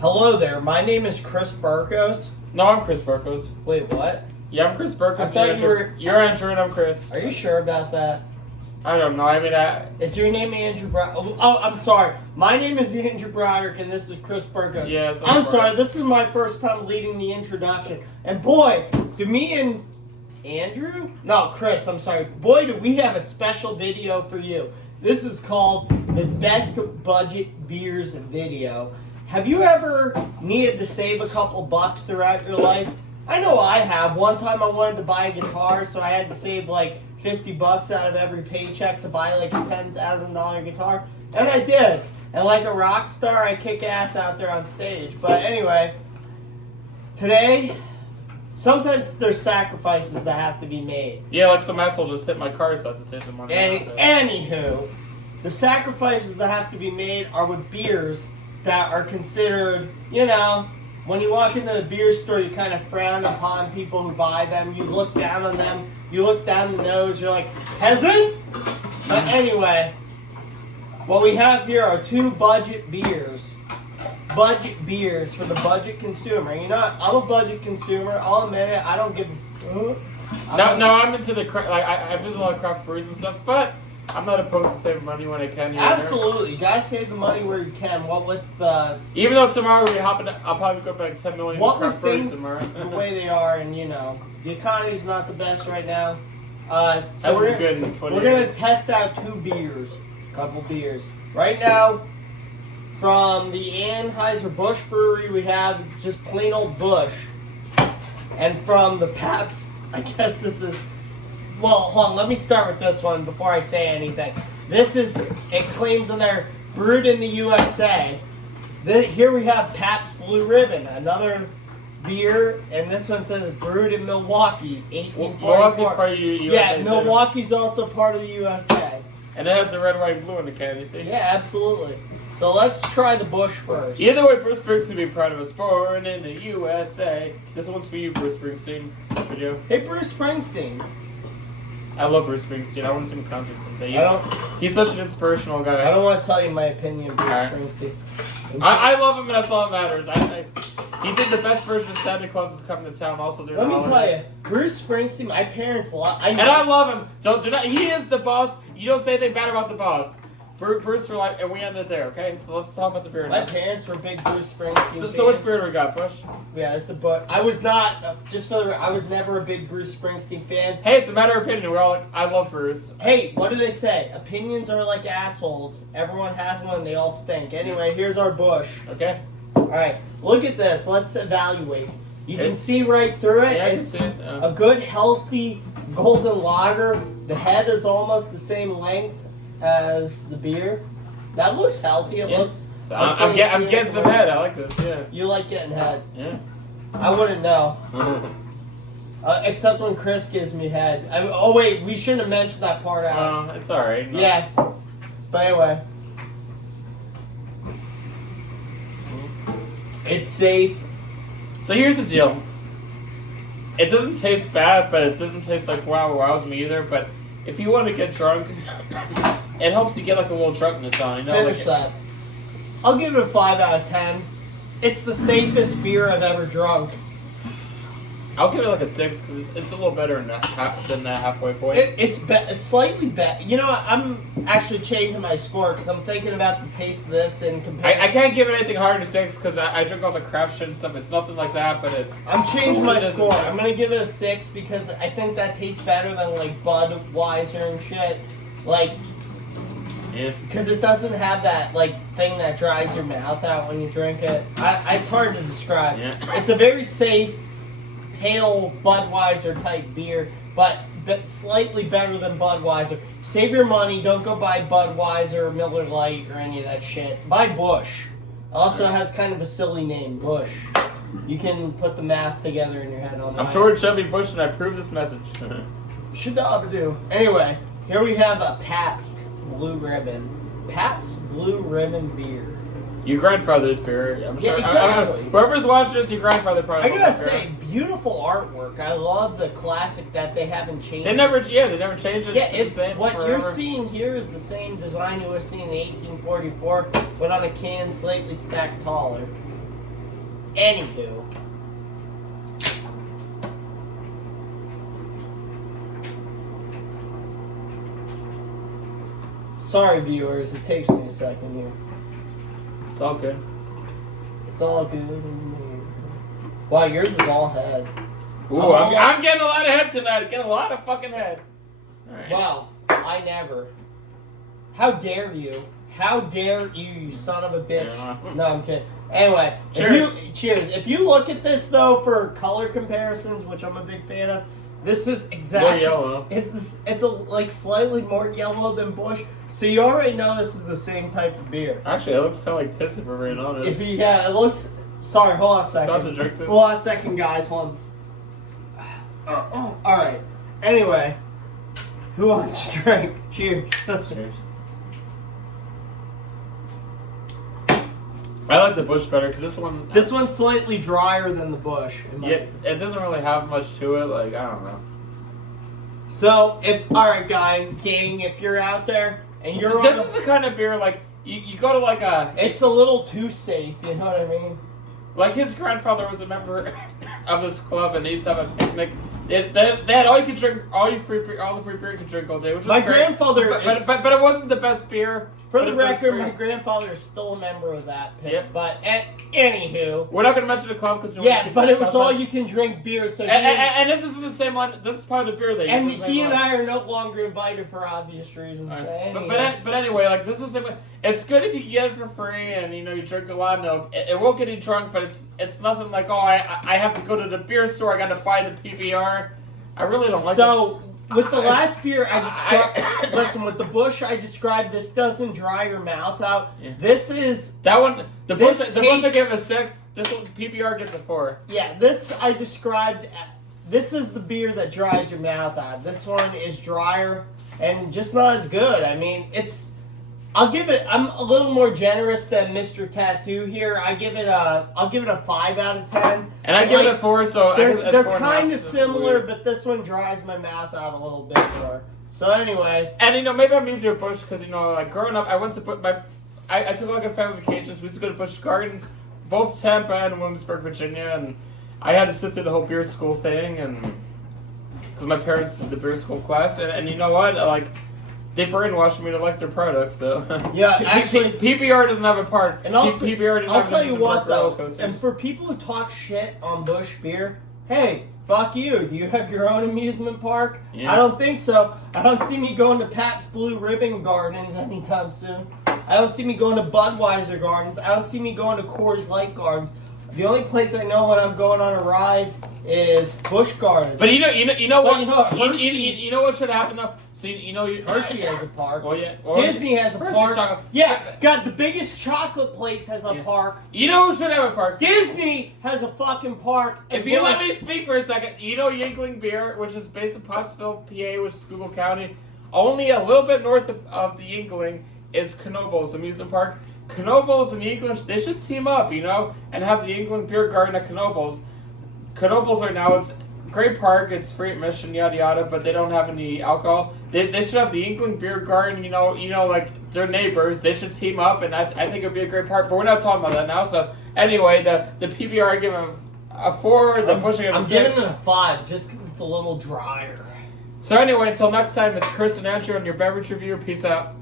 Hello there, my name is Chris Barkos. No, I'm Chris Barkos. Wait, what? Yeah, I'm Chris Barkos. I thought You're Andrew and I'm Chris. Are you sure about that? I don't know. I mean, Is your name Andrew Oh, I'm sorry. My name is Andrew Broderick, and this is Chris Barkos. Yes, I'm sorry. This is my first time leading the introduction. And boy, do me and Andrew? No, Chris, I'm sorry. Boy, do we have a special video for you. This is called the Best Budget Beers video. Have you ever needed to save a couple bucks throughout your life? I know I have. One time I wanted to buy a guitar, so I had to save like 50 bucks out of every paycheck to buy like a $10,000 guitar. And I did. And like a rock star, I kick ass out there on stage. But anyway, today, sometimes there's sacrifices that have to be made. Yeah, like some asshole just hit my car, so I have to save some money. Anywho, the sacrifices that have to be made are with beers that are considered, you know, when you walk into the beer store, you kind of frown upon people who buy them. You look down on them. You look down the nose. You're like, peasant? But anyway, what we have here are two budget beers. Budget beers for the budget consumer. You know, I'm a budget consumer. I'll admit it. I don't give a... No, I'm into the... I visit a lot of craft breweries and stuff, but I'm not opposed to saving money when I can. Absolutely. You gotta save the money where you can. What with the... Even though tomorrow I'll probably go back 10 million what craft with breweries things tomorrow. the way they are, and you know, the economy's not the best right now. So we're good in 20 we're years. gonna test out two beers. Couple beers. Right now, from the Anheuser-Busch Brewery, we have just plain old Busch. And from the Pabst, I guess this is... Well, hold on, let me start with this one before I say anything. It claims in there, brewed in the USA. Here we have Pabst Blue Ribbon, another beer, and this one says brewed in Milwaukee, 1844. Milwaukee's part of the USA. Yeah, Milwaukee's also part of the USA. And it has the red, white, and blue in the can, you see? Yeah, absolutely. So let's try the Busch first. Either way, Bruce Springsteen be proud of us. Born in the USA. This one's for you, Bruce Springsteen. This video. Hey, Bruce Springsteen. I love Bruce Springsteen. I want to see him in concert someday. He's such an inspirational guy. I don't want to tell you my opinion, Bruce Springsteen. I love him, and that's all that matters. He did the best version of Santa Claus is Coming to Town. Also, during let the me holidays. tell you, Bruce Springsteen. My parents love. And I love him. Do not. He is the boss. You don't say anything bad about the boss. Bruce for life, and we end it there. Okay. So let's talk about the beer. My parents were big Bruce Springsteen fans. So which beer do we got, Bush? Yeah, it's a book. I was not. Just for the. I was never a big Bruce Springsteen fan. Hey, it's a matter of opinion. We're all like, I love Bruce. Hey, what do they say? Opinions are like assholes. Everyone has one. They all stink. Anyway, here's our Busch. Okay. All right. Look at this. Let's evaluate. You can see right through it. Yeah, it's I can see it. a good, healthy golden lager. The head is almost the same length as the beer. That looks healthy. It looks. So I'm getting some head. I like this. Yeah. You like getting head? Yeah. I wouldn't know. Except when Chris gives me head. Oh wait, we shouldn't have mentioned that part out. It's all right. No. Yeah. But anyway, it's safe. So here's the deal. It doesn't taste bad, but it doesn't taste like wows me either. But if you want to get drunk, it helps you get like a little drunkenness on. You know, Finish that. I'll give it a 5 out of 10. It's the safest beer I've ever drunk. I'll give it like a 6 because it's a little better than that halfway point. It's slightly better. You know what? I'm actually changing my score because I'm thinking about the taste of this and comparing. I can't give it anything higher than 6 because I drink all the craft shit and stuff. It's nothing like that, but it's... I'm changing my score. I'm going to give it a 6 because I think that tastes better than like Budweiser and shit. Like... Yeah. Because it doesn't have that like thing that dries your mouth out when you drink it. It's hard to describe. Yeah. It's a very safe, pale Budweiser type beer, but slightly better than Budweiser. Save your money. Don't go buy Budweiser or Miller Lite or any of that shit. Buy Busch. Also has kind of a silly name, Busch. You can put the math together in your head on that. I'm sure it should be Busch, and I approve this message. Should do. Anyway, here we have a Pabst Blue Ribbon. Pabst Blue Ribbon beer. Your grandfather's beer. I'm sure. Exactly. Whoever's watching this, your grandfather probably. I gotta say, beautiful artwork. I love the classic that they haven't changed. They never changed it. Yeah, it's the same what forever. you're seeing here is the same design you were seeing in 1844, but on a can slightly stacked taller. Anywho. Sorry, viewers. It takes me a second here. It's all good. It's all good. Wow, yours is all head. Ooh, I'm getting a lot of head tonight. Getting a lot of fucking head. All right. Wow, I never. How dare you? How dare you, you son of a bitch? Yeah. No, I'm kidding. Anyway, Cheers. Cheers. If you look at this, though, for color comparisons, which I'm a big fan of, this is exactly... More yellow. It's like slightly more yellow than Busch, so you already know this is the same type of beer. Actually, it looks kind of like piss if we're being honest. Yeah, it looks... Sorry, hold on a second. Do I have to drink this? Hold on a second, guys. Hold on. Alright. Anyway. Who wants to drink? Cheers. Cheers. I like the Busch better because this one... This one's slightly drier than the Busch. Yeah, it doesn't really have much to it. Like, I don't know. So, alright, gang, if you're out there and you're This is the kind of beer, like, you go to like a... It's a little too safe, you know what I mean? Like, his grandfather was a member of this club, and they used to have a picnic. They had all the free beer you could drink all day, which was My great. grandfather But it wasn't the best beer. For the record, my grandfather is still a member of that pit. Yep. But anywho, we're not going to mention the club because but it was all you can drink beer. So and this is the same one. This is part of the beer they use. And he and I are no longer invited for obvious reasons. Right. But anyway, like this is it's good if you can get it for free and you drink a lot of milk. It won't get you drunk, but it's nothing like I have to go to the beer store. I got to buy the PBR. I really don't like. So with the last beer I described, listen, with the Busch I described, this doesn't dry your mouth out. Yeah. This is that one. The Busch I gave a 6. This one PBR gets a 4. Yeah, this I described. This is the beer that dries your mouth out. This one is drier and just not as good. I mean, I'll give it. I'm a little more generous than Mr. Tattoo here. I'll give it a 5 out of 10. And I give it a 4. So they're kind of similar, but this one dries my mouth out a little bit more. So anyway, and maybe I'm easier Busch because like growing up, I went to I took like a family vacations. We used to go to Busch Gardens, both Tampa and Williamsburg, Virginia, and I had to sit through the whole beer school thing, and because my parents did the beer school class, and you know what, like. They brainwashed me to like their products, so yeah. Actually, PBR doesn't have a park, and I'll tell you what though. And for people who talk shit on Busch beer, hey, fuck you. Do you have your own amusement park? Yeah. I don't think so. I don't see me going to Pabst Blue Ribbon Gardens anytime soon. I don't see me going to Budweiser Gardens. I don't see me going to Coors Light Gardens. The only place I know when I'm going on a ride is Busch Gardens. But you know what? Hershey, you know what should happen though? See, Hershey has a park. Well, yeah. Disney has a park. Yeah, God, the biggest chocolate place has a park. You know who should have a park? Disney has a fucking park. If you let me speak for a second, Yuengling Beer, which is based in Pottsville, PA, which is Schuylkill County, only a little bit north of the Yuengling is Knoebels Amusement Park. Knoebels and Yuengling, they should team up, and have the Yuengling Beer Garden at Knoebels. Knoebels right now, it's a great park, it's free admission, yada yada, but they don't have any alcohol. They should have the Yuengling Beer Garden, like their neighbors. They should team up, and I think it would be a great park, but we're not talking about that now. So anyway, the PBR I give them a 4, the Busch I give them a 6. I'm giving it a 5 just because it's a little drier. So anyway, until next time, it's Chris and Andrew on your beverage review. Peace out.